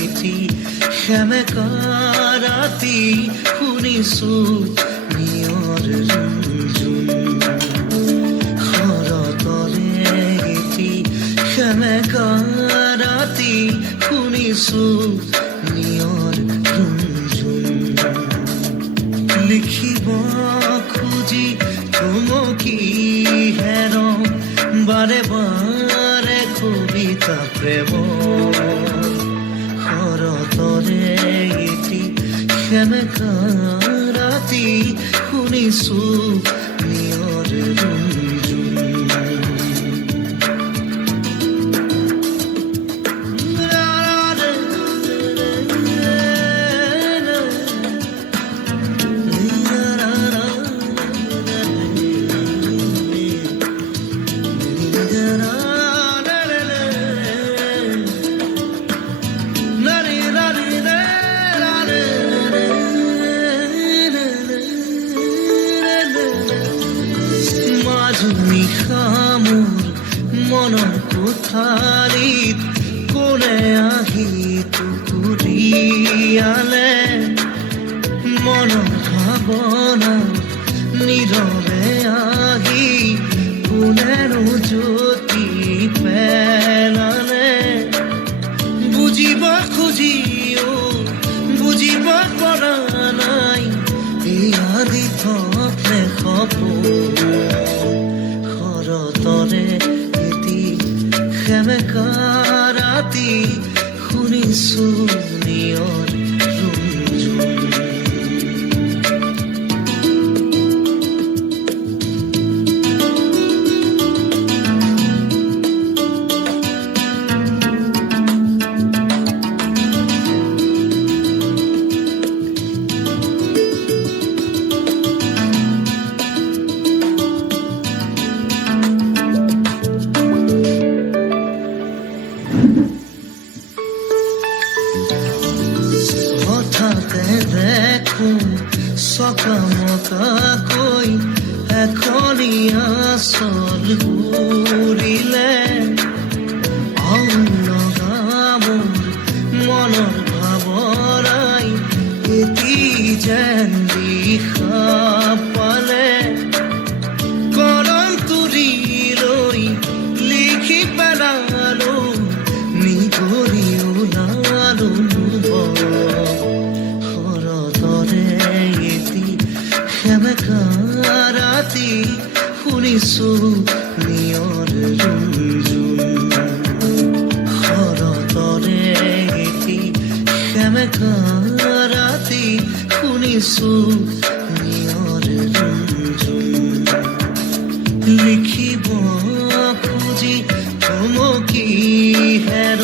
এটি সেমেকা ৰাতি শুনিছো নিয়ৰ ৰুণজুণ শৰতৰে এটি সেমেকা ৰাতি শুনিছো নিয়ৰ ৰুণজুণ লিখিব খুজি থমকি হেৰ বাৰে বাৰে কবিতা প্ৰেম শৰতৰে এটি সেমেকা ৰাতি শুনিছো নিয়ৰ ৰুণজুণ নিশা মোৰ মনৰ কোঠালিত কোনে আহি টুকুৰিয়ালে মনৰ ভাৱনা নীৰৱে আহি কোনেনো জ্যোতি পেলালে বুজিব খুজিও বুজিব পৰা নাই এই আদি থকলে সপোন শৰতৰে এটি সেমেকা ৰাতি শুনিছো নিয়ৰ ৰুণজুণ হঠাতে দেখো চকামকাকৈ এখনি আচল ঘূৰিলে লগা মোৰ মনৰ ভাৱৰাই এটি যেন দিশা পালে কৰম তুৰি লৈ লিখি পেলালো নিগৰি ওলালো শৰতৰে এটি সেমেকা ৰাতি শুনিছো নিয়ৰ ৰুণজুণ শৰতৰে এটি সেমেকা ৰাতি শুনিছো নিয়ৰ ৰুণজুণ লিখিব খুজি থমকি হেৰ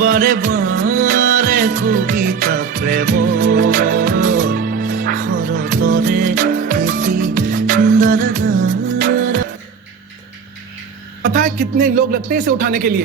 বাৰে বাৰে কবিতা প্ৰেম শৰতৰে এটি पता है कितने लोग लगते हैं इसे उठाने के लिए?